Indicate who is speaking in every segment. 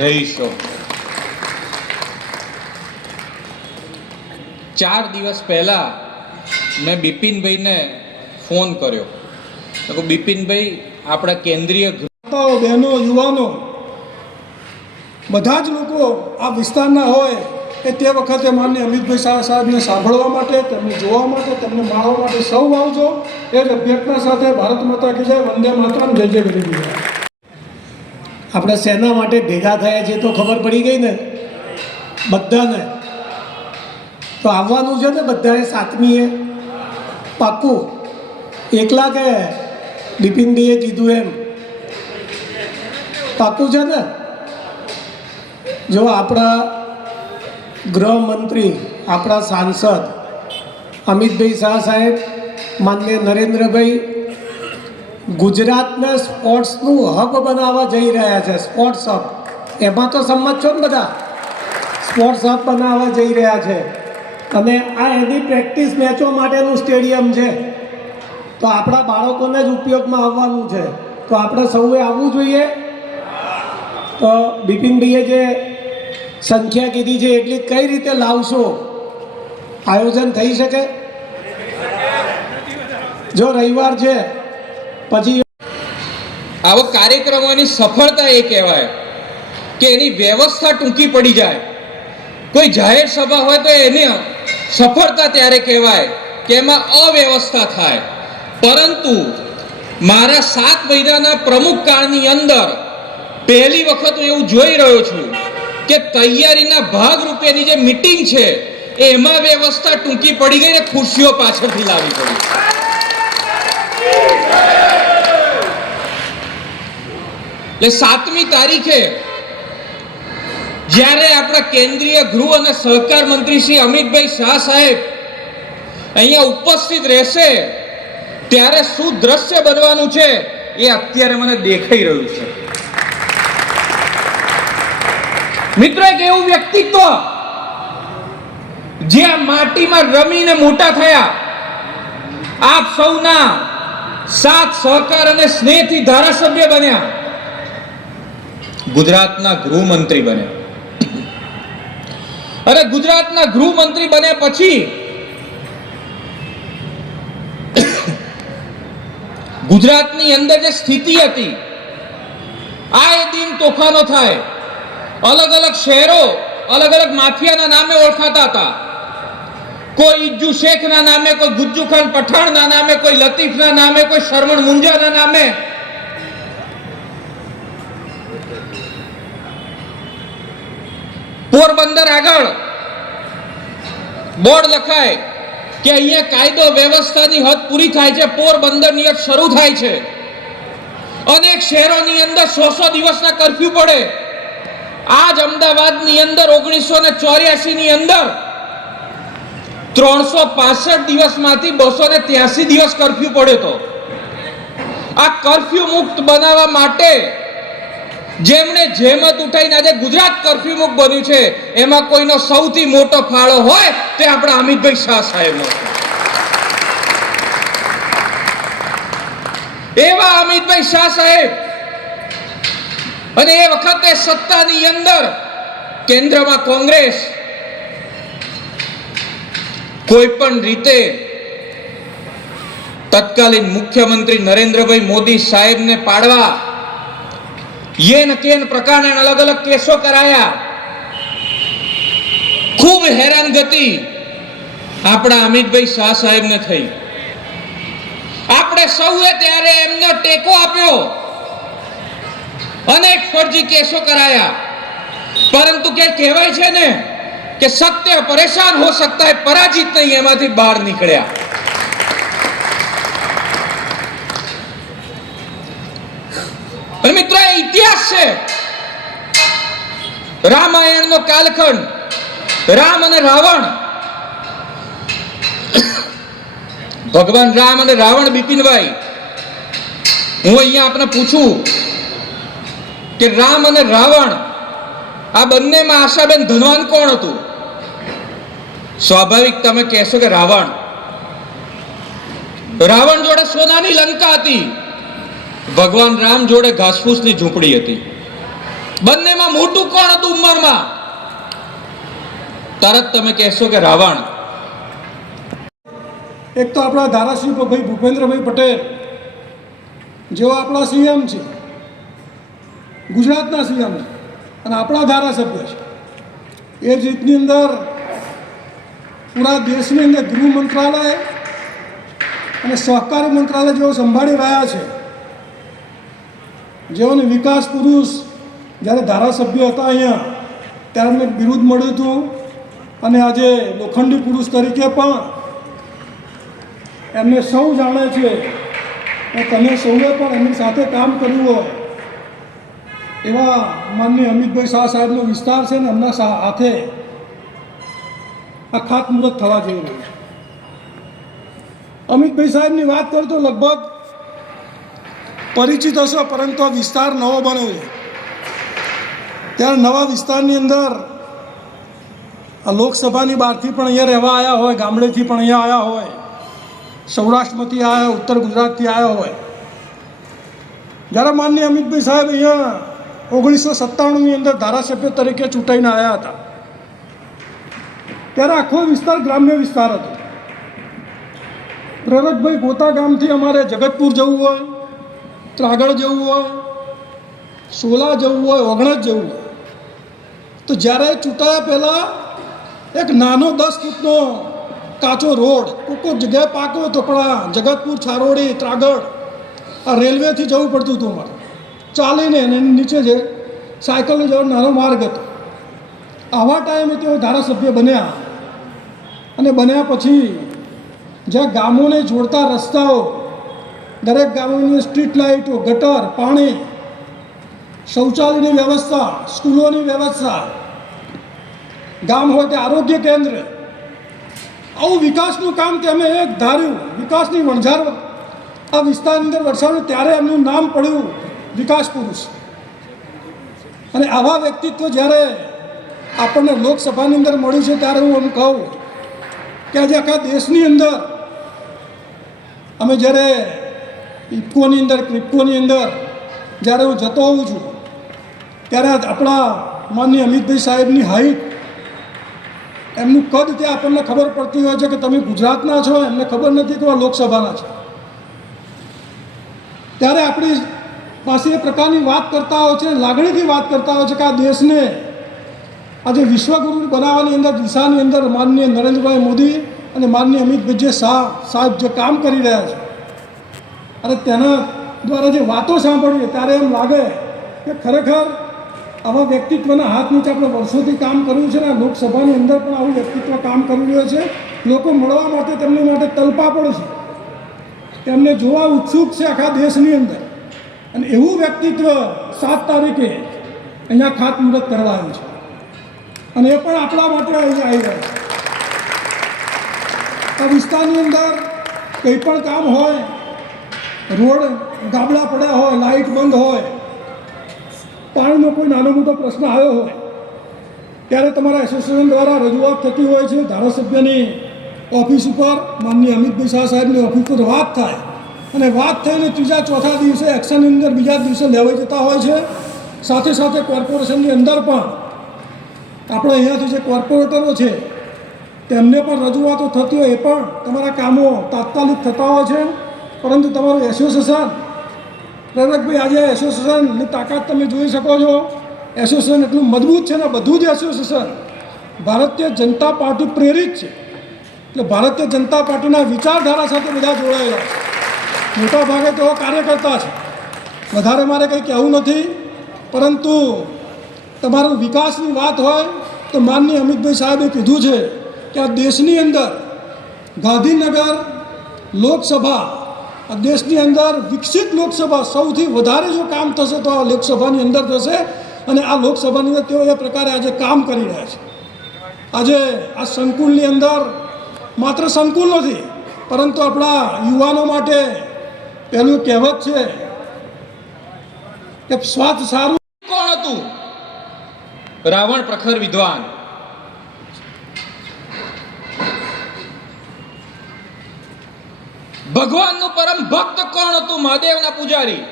Speaker 1: રહીશો. ચાર દિવસ પહેલા મેં બિપિનભાઈને ફોન કર્યો. બિપિનભાઈ, આપણા કેન્દ્રીય
Speaker 2: બહેનો, યુવાનો, બધા જ લોકો આ વિસ્તારના હોય કે તે વખતે માન્ય અમિતભાઈ શાહ સાહેબને સાંભળવા માટે, તેમને જોવા માટે, તેમને માણવા માટે સૌ આવજો. એ જ અભ્યર્થના સાથે ભારત માતા કી જય, વંદે માતરમ, જય જય ગરીબી
Speaker 3: આપણે સેના માટે ભેગા થયા છે તો ખબર પડી ગઈ ને? બધાને. તો આવવાનું છે ને બધાએ સાતમીએ? પાક્કું. એકલા કે બિપિનભાઈએ કીધું એમ? પાક્કું છે ને? જો આપણા ગૃહમંત્રી, આપણા સાંસદ અમિતભાઈ શાહ સાહેબ માન્ય નરેન્દ્રભાઈ ગુજરાતને સ્પોર્ટ્સનું હબ બનાવવા જઈ રહ્યા છે, સ્પોર્ટ્સ હબ. એમાં તો સંમત છો ને બધા? સ્પોર્ટ્સ હબ બનાવવા જઈ રહ્યા છે. અને આ એની પ્રેક્ટિસ મેચો માટેનું સ્ટેડિયમ છે. તો આપણા બાળકોને જ ઉપયોગમાં આવવાનું છે. તો આપણે સૌએ આવવું જોઈએ. તો બિપિનભાઈએ જે સંખ્યા કીધી છે, એટલી કઈ રીતે લાવશો? આયોજન થઈ શકે? જો રવિવાર છે પછી
Speaker 1: આવો કાર્યક્રમોની સફળતા એ કહેવાય કે એની વ્યવસ્થા ટૂંકી પડી જાય. કોઈ જાહેર સભા હોય તો એની સફળતા ત્યારે કહેવાય કે એમાં અવ્યવસ્થા થાય. પરંતુ મારા સાત મહિનાના પ્રમુખ કાળની અંદર પહેલી વખત હું એવું જોઈ રહ્યો છું કે તૈયારીના ભાગ રૂપેની જે મિટિંગ છે, એમાં વ્યવસ્થા ટૂંકી પડી ગઈ ને ખુરશીઓ પાછળથી લાવી પડી. એટલે સાતમી તારીખે જ્યારે આપણા કેન્દ્રીય ગૃહ અને સહકાર મંત્રી શ્રી અમિતભાઈ શાહ સાહેબ અહીંયા ઉપસ્થિત રહેશે, ત્યારે શું દ્રશ્ય બનવાનું છે એ અત્યારે મને દેખાઈ રહ્યું છે. મિત્ર, એક એવું વ્યક્તિત્વ જે આ માટીમાં રમીને મોટા થયા. આપ સૌના સાથ, સહકાર અને સ્નેહથી ધારાસભ્ય બન્યા. ગુજરાતના ગૃહમંત્રી બન્યા અને ગુજરાતના ગૃહમંત્રી બન્યા પછી ગુજરાતની અંદર જે સ્થિતિ હતી, આ એ દિન તોફાનો થાય. અલગ અલગ શહેરો, અલગ અલગ માફિયાના નામે ઓળખાતા હતા. કોઈ ઇજ્જુ શેખના નામે, કોઈ ગુજ્જુ પઠાણના નામે, કોઈ લતીફના નામે, કોઈ શરવણ મુંજાના નામે પોરબંદર આગળ બોર્ડ લખાય કે અહીંયા કાયદો વ્યવસ્થાની હદ પૂરી થાય છે, પોરબંદરની હદ શરૂ થાય છે. અનેક શહેરોની અંદર સો સો દિવસના કરફ્યુ પડે. આજ અમદાવાદની અંદર ઓગણીસો ને ચોર્યાસી ની અંદર ત્રણસો પાસઠ દિવસમાંથી બસો ને ત્યાસી દિવસ કરફ્યુ પડ્યો તો આ કરફ્યુ મુક્ત બનાવવા માટે જેમણે જેમત ઉઠાઈને આજે ગુજરાત કરફ્યુ મુક્ત બન્યું છે, એમાં કોઈનો સૌથી મોટો ફાળો હોય તે આપણા અમિતભાઈ શાહ સાહેબનો એવા અમિતભાઈ શાહ સાહેબ. અને એ વખતે સત્તાની અંદર કેન્દ્રમાં કોંગ્રેસ કોઈ પણ રીતે તત્કાલીન મુખ્યમંત્રી નરેન્દ્રભાઈ મોદી સાહેબને પાડવા યેન કેન પ્રકારના અલગ અલગ કેસો કરાયા ખૂબ હેરાન હેરાનગતિ આપણા અમિતભાઈ શાહ સાહેબને થઈ આપણે સૌએ ત્યારે એમને ટેકો આપ્યો અનેક ફરજી કેસો કરાયા પરંતુ કે કહેવાય છે ને કે સત્ય પરેશાન હો સકતા હે પરાજિત નહીં એમાંથી બહાર નીકળ્યા અને મિત્રો એ ઇતિહાસ છે. રામાયણનો કાલખંડ, રામ અને રાવણ. ભગવાન રામ અને રાવણ બિપિનભાઈ, હું અહીંયા આપને પૂછું કે રામ અને રાવણ, આ બંનેમાં આશાબેન ધનવાન કોણ હતું? સ્વાભાવિક તમે કહેશો કે રાવણ. રાવણ જોડે સોનાની લંકા હતી. ભગવાન રામ જોડે ઘાસફૂસની ઝૂંપડી હતી. બંનેમાં મોટું કોણ હતું ઉંમરમાં? તરત તમે કહેશો કે રાવણ.
Speaker 2: એક તો આપણા ધારાસભ્ય ભાઈ ભૂપેન્દ્રભાઈ પટેલ, જેઓ આપણા સીએમ છે. ગુજરાતના સીએમ છે અને આપણા ધારાસભ્ય છે. એ જ રીતની અંદર પૂરા દેશની અંદર ગૃહ મંત્રાલય અને સહકારી મંત્રાલય જેઓ સંભાળી રહ્યા છે. જેઓને વિકાસ પુરુષ જ્યારે ધારાસભ્ય હતા અહીંયા, ત્યારે એમને બિરુદ મળ્યું હતું. અને આજે લોખંડી પુરુષ તરીકે પણ એમને સૌ જાણે છે અને તમે સૌએ પણ એમની સાથે કામ કર્યું હોય. એવા માનની અમિતભાઈ શાહ સાહેબનો વિસ્તાર છે ને એમના સા- હાથે આ ખાતમુહૂર્ત થવા જઈ રહ્યું અમિતભાઈ સાહેબની વાત કરું તો લગભગ પરિચિત હશો, પરંતુ આ વિસ્તાર નવો બન્યો છે. ત્યારે નવા વિસ્તારની અંદર આ લોકસભાની બહારથી પણ અહીંયા રહેવા આવ્યા હોય, ગામડેથી પણ અહીંયા આવ્યા હોય, સૌરાષ્ટ્રમાંથી આવ્યા ઉત્તર ગુજરાતથી આવ્યા હોય. જ્યારે માનનીય અમિતભાઈ સાહેબ અહીંયા ઓગણીસો સત્તાણુંની અંદર ધારાસભ્ય તરીકે ચૂંટાઈને આવ્યા હતા. ત્યારે આખો વિસ્તાર ગ્રામ્ય વિસ્તાર હતો. પ્રેરકભાઈ ગોતા ગામથી અમારે જગતપુર જવું હોય ત્રાગડ જવું હોય, સોલા જવું હોય, ઓગણજ જવું હોય, તો જ્યારે ચૂંટાયા પહેલાં એક નાનો દસ ફૂટનો કાચો રોડ કોઈ કોઈ જગ્યાએ પાકો તો પણ આ જગતપુર, છારોડી ત્રાગડ આ રેલવેથી જવું પડતું હતું અમારે. ચાલીને એની નીચે જે સાયકલનો જવાનો નાનો માર્ગ હતો. આવા ટાઈમે તેઓ ધારાસભ્ય બન્યા. અને બન્યા પછી જ્યાં ગામોને જોડતા રસ્તાઓ દરેક ગામોની સ્ટ્રીટ લાઇટો, ગટર, પાણી, શૌચાલયની વ્યવસ્થા, સ્કૂલોની વ્યવસ્થા, ગામ હોય તે આરોગ્ય કેન્દ્ર. આવું વિકાસનું કામ તેમણે એક ધાર્યું, વિકાસની વણઝાર આ વિસ્તારની અંદર વરસાવ્યું ત્યારે એમનું નામ પડ્યું વિકાસ પુરુષ. અને આવા વ્યક્તિત્વ જ્યારે આપણને લોકસભાની અંદર મળ્યું છે ત્યારે હું એમ કહું કે આજે આખા દેશની અંદર અમે જ્યારે ઇફકોની અંદર ક્રિપ્કોની અંદર, જ્યારે હું જતો હોઉં છું, ત્યારે આપણા માનની અમિતભાઈ સાહેબની હાઈટ, એમનું કદ ત્યાં આપણને ખબર પડતી હોય છે કે તમે ગુજરાતના છો, એમને ખબર નથી કે લોકસભાના છે. ત્યારે આપણી પાસે એ પ્રકારની વાત કરતા હોય છે, લાગણીથી વાત કરતા હોય છે કે આ દેશને આજે વિશ્વગુરુ બનાવવાની અંદર, દિશાની અંદર માનનીય નરેન્દ્રભાઈ મોદી અને માનનીય અમિતભાઈ જે શાહ સાહેબ જે કામ કરી રહ્યા છે અને તેના દ્વારા જે વાતો સાંભળીએ ત્યારે એમ લાગે કે ખરેખર આવા વ્યક્તિત્વના હાથ નીચે આપણે વર્ષોથી કામ કર્યું છે ને લોકસભાની અંદર પણ આવું વ્યક્તિત્વ કામ કરી રહ્યું છે. લોકો મળવા માટે તેમની માટે તલપાપડ છે. તેમને જોવા ઉત્સુક છે આખા દેશની અંદર. અને એવું વ્યક્તિત્વ સાત તારીખે અહીંયા ખાતમુહૂર્ત કરવા આવ્યું છે. અને એ પણ આપણા માટે અહીંયા આવી રહ્યા છે. આ વિસ્તારની અંદર કંઈ પણ કામ હોય રોડ ગાબડા પડ્યા હોય લાઇટ બંધ હોય, પાણીનો કોઈ નાનો મોટો પ્રશ્ન આવ્યો હોય, ત્યારે તમારા એસોસિએશન દ્વારા રજૂઆત થતી હોય છે. ધારાસભ્યની ઓફિસ ઉપર માનનીય અમિતભાઈ શાહ સાહેબની ઓફિસ પર વાત થાય. અને વાત થઈને ત્રીજા ચોથા દિવસે એક્શનની અંદર બીજા દિવસે લેવાઈ જતા હોય છે. સાથે સાથે કોર્પોરેશનની અંદર પણ આપણે અહીંયાથી જે કોર્પોરેટરો છે, તેમને પણ રજૂઆતો થતી હોય એ પણ તમારા કામો તાત્કાલિક થતા હોય છે. પરંતુ તમારું એસોસિએશન પ્રેરકભાઈ આજે એસોસિએશનની તાકાત તમે જોઈ શકો છો. એસોસિએશન એટલું મજબૂત છે ને બધું જ એસોસિએશન ભારતીય જનતા પાર્ટી પ્રેરિત છે. એટલે ભારતીય જનતા પાર્ટીના વિચારધારા સાથે બધા જોડાયેલા છે. મોટા ભાગે તેઓ કાર્યકર્તા છે. વધારે મારે કંઈ કહેવું નથી. પરંતુ તમારું વિકાસની વાત હોય તો માનનીય અમિતભાઈ સાહેબે કીધું છે કે આ દેશની અંદર ગાંધીનગર લોકસભા દેશની અંદર વિકસિત લોકસભા સૌથી વધારે જો કામ થશે તો આ લોકસભાની અંદર થશે અને આ લોકસભાની અંદર તેઓ એ પ્રકારે આજે કામ કરી રહ્યા છે. આજે આ સંકુલની અંદર માત્ર સંકુલ નથી, પરંતુ આપણા યુવાનો માટે પહેલું કહેવત છે કે સ્વાદ સારું
Speaker 1: કોણ હતું? રાવણ પ્રખર વિદ્વાન. ભગવાનનું પરમ ભક્ત કોણ હતું મહાદેવના પૂજારી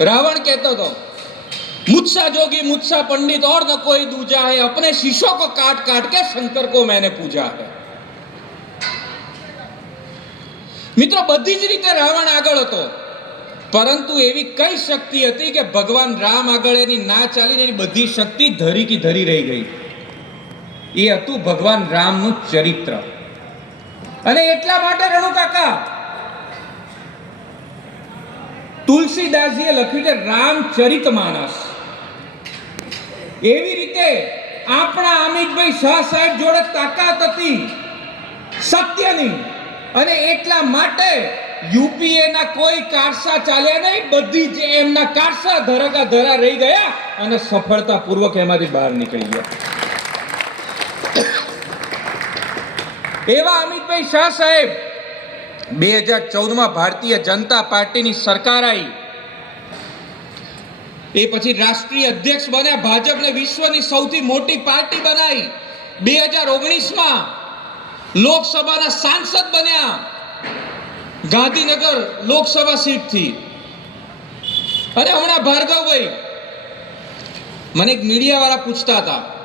Speaker 1: રાવણ કહેતો હતો मुझसा जोगी मुझसा पंडित और न कोई दूजा है अपने शीशों को काट काट के शंकर को मैंने पूजा है મિત્રો બધી જ રીતે રાવણ આગળ હતો પરંતુ એવી કઈ શક્તિ હતી કે ભગવાન રામ આગળ એની ના ચાલીને એની બધી શક્તિ ધરી કી ધરી રહી ગઈ એ હતું ભગવાન રામનું ચરિત્ર અને એટલા માટે રણુ કાકા, તુલસીદાસજીએ લખ્યું છે, રામચરિત માનસ એવી રીતે આપણા અમિતભાઈ શાહ સાહેબ જોડે તાકાત હતી, સત્યની, અને એટલા માટે યુપીએ ના કોઈ કારસા ચાલ્યા નહીં, બધી જ એમના કારસા ધરાકા ધરા રહી ગયા અને સફળતાપૂર્વક એમાંથી બહાર નીકળી ગયા. એવા અમિતભાઈ શાહ સાહેબ, બે હજાર ચૌદમાં ભારતીય જનતા પાર્ટીની સરકાર આવી. એ પછી રાષ્ટ્રીય અધ્યક્ષ બન્યા, ભાજપને વિશ્વની સૌથી મોટી પાર્ટી બનાવી. બે હજાર ઓગણીસમાં લોકસભાના સાંસદ બન્યા. ગાંધીનગર લોકસભા સીટથી. અને હમણાં ભાર્ગવભાઈ, મને એક મીડિયાવાળા પૂછતા હતા.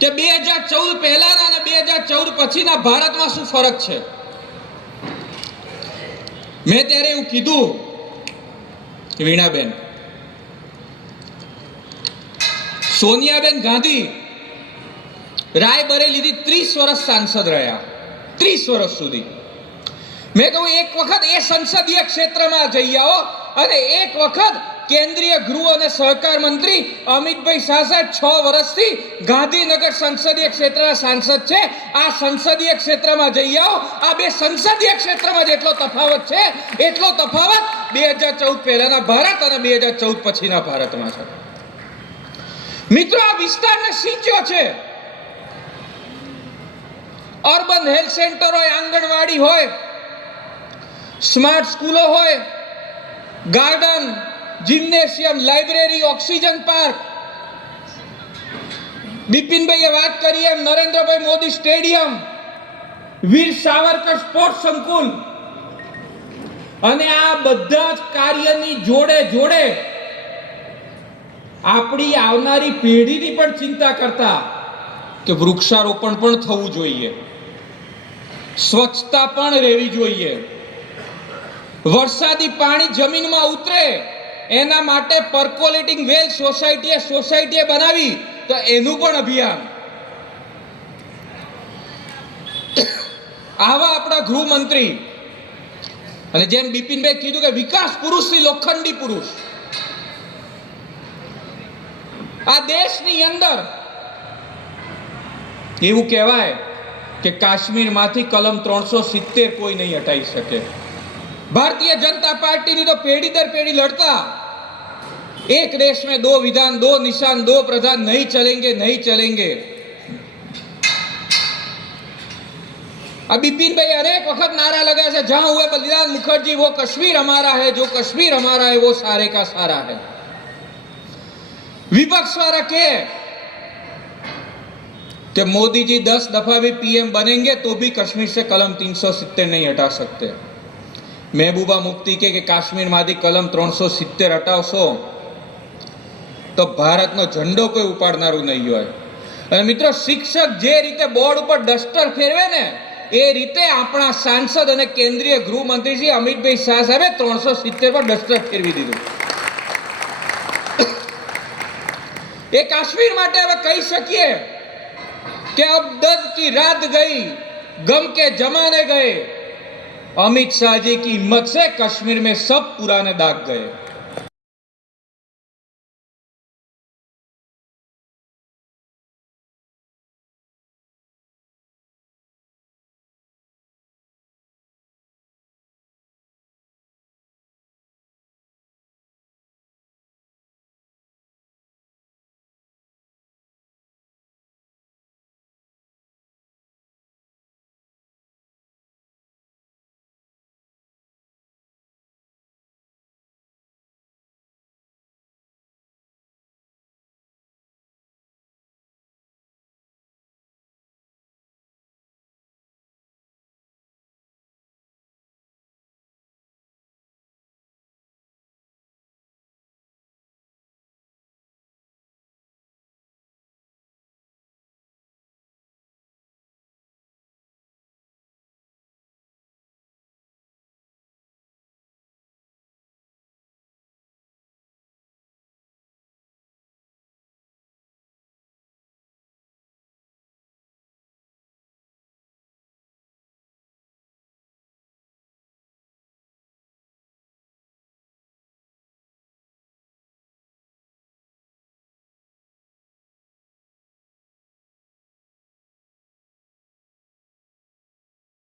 Speaker 1: કે બે હજાર ચૌદ પહેલાના અને બે હજાર ચૌદ પછીના ભારતમાં શું ફરક છે? મેં ત્યારે એવું કીધું વીણાબેન, સોનિયાબેન ગાંધી રાયબરેલીથી ત્રીસ વર્ષ સાંસદ રહ્યા. ત્રીસ વર્ષ સુધી. મેં કહ્યું, એક વખત એ સંસદીય ક્ષેત્રમાં જઈ આવો અને એક વખત કેન્દ્રીય ગૃહ અને સહકાર મંત્રી અમિતભાઈ શાહ છ વર્ષથી ગાંધીનગર સંસદીય ક્ષેત્રના સાંસદ છે. આ સંસદીય ક્ષેત્રમાં જઈ આવો. આ બે સંસદીય ક્ષેત્રમાં જેટલો તફાવત છે. એટલો તફાવત બે હજાર ચૌદ પહેલાના ભારત અને બે હજાર ચૌદ પછીના ભારતમાં છે. મિત્રો, આ વિસ્તારને સિંચ્યો છે? અર્બન હેલ્થ સેન્ટર હોય, આંગણવાડી હોય, સ્માર્ટ સ્કૂલો હોય, garden gymnasium library oxygen park બિપિનભાઈએ વાત કરી એમ, નરેન્દ્રભાઈ મોદી સ્ટેડિયમ, વીર સાવરકર સ્પોર્ટ્સ સંકુલ. અને આ બધા જ કાર્યની જોડે જોડે આપણી આવનારી પેઢીની પણ ચિંતા કરતા કે વૃક્ષારોપણ પણ થવું જોઈએ. સ્વચ્છતા પણ રહેવી જોઈએ. વરસાદી પાણી જમીનમાં ઉતરે. એના માટે પર્કોલેટિંગ વેલ સોસાયટીએ સોસાયટીએ બનાવી તો એનું પણ અભિયાન. આવા આપણા ગૃહમંત્રી અને જેમ બિપિનભાઈ કીધું કે વિકાસ પુરુષથી લોખંડી પુરુષ. આ દેશની અંદર એવું કહેવાય કે કાશ્મીરમાંથી કલમ ત્રણસો સિત્તેર કોઈ નહીં હટાવી શકે. भारतीय जनता पार्टी ની તો પેઢી દર પેઢી લડતા એક देश में दो विधान दो निशान दो प्रधान नहीं चलेंगे नहीं चलेंगे अब बिपिन भाई अनेक वक्त नारा लगा है जहां हुए बलिदान मुखर्जी वो कश्मीर हमारा है जो कश्मीर हमारा है वो सारे का सारा है विपक्ष वाला के कि मोदी जी दस दफा भी पीएम बनेंगे तो भी कश्मीर से कलम तीन सौ सित्तेर नहीं हटा सकते મહેબૂબા મુફ્તી કે કે કાશ્મીરમાંથી કલમ ત્રણસો સિત્તેર હટાવશો, તો ભારતનો ઝંડો કોઈ ઉપાડનારું નહીં હોય. અને મિત્રો, શિક્ષક જે રીતે બોર્ડ ઉપર ડસ્ટર ફેરવે ને, એ રીતે આપણા સાંસદ અને કેન્દ્રીય ગૃહમંત્રી શ્રી અમિતભાઈ શાહ સાહેબે ત્રણસો સિત્તેર પર ડસ્ટર ફેરવી દીધું. એ કાશ્મીર માટે હવે કહી શકીએ કે અબ દર્દ કી રાત ગઈ, ગમ કે જમાને ગए अमित शाह जी की हिम्मत से कश्मीर में सब पुराने दाग गए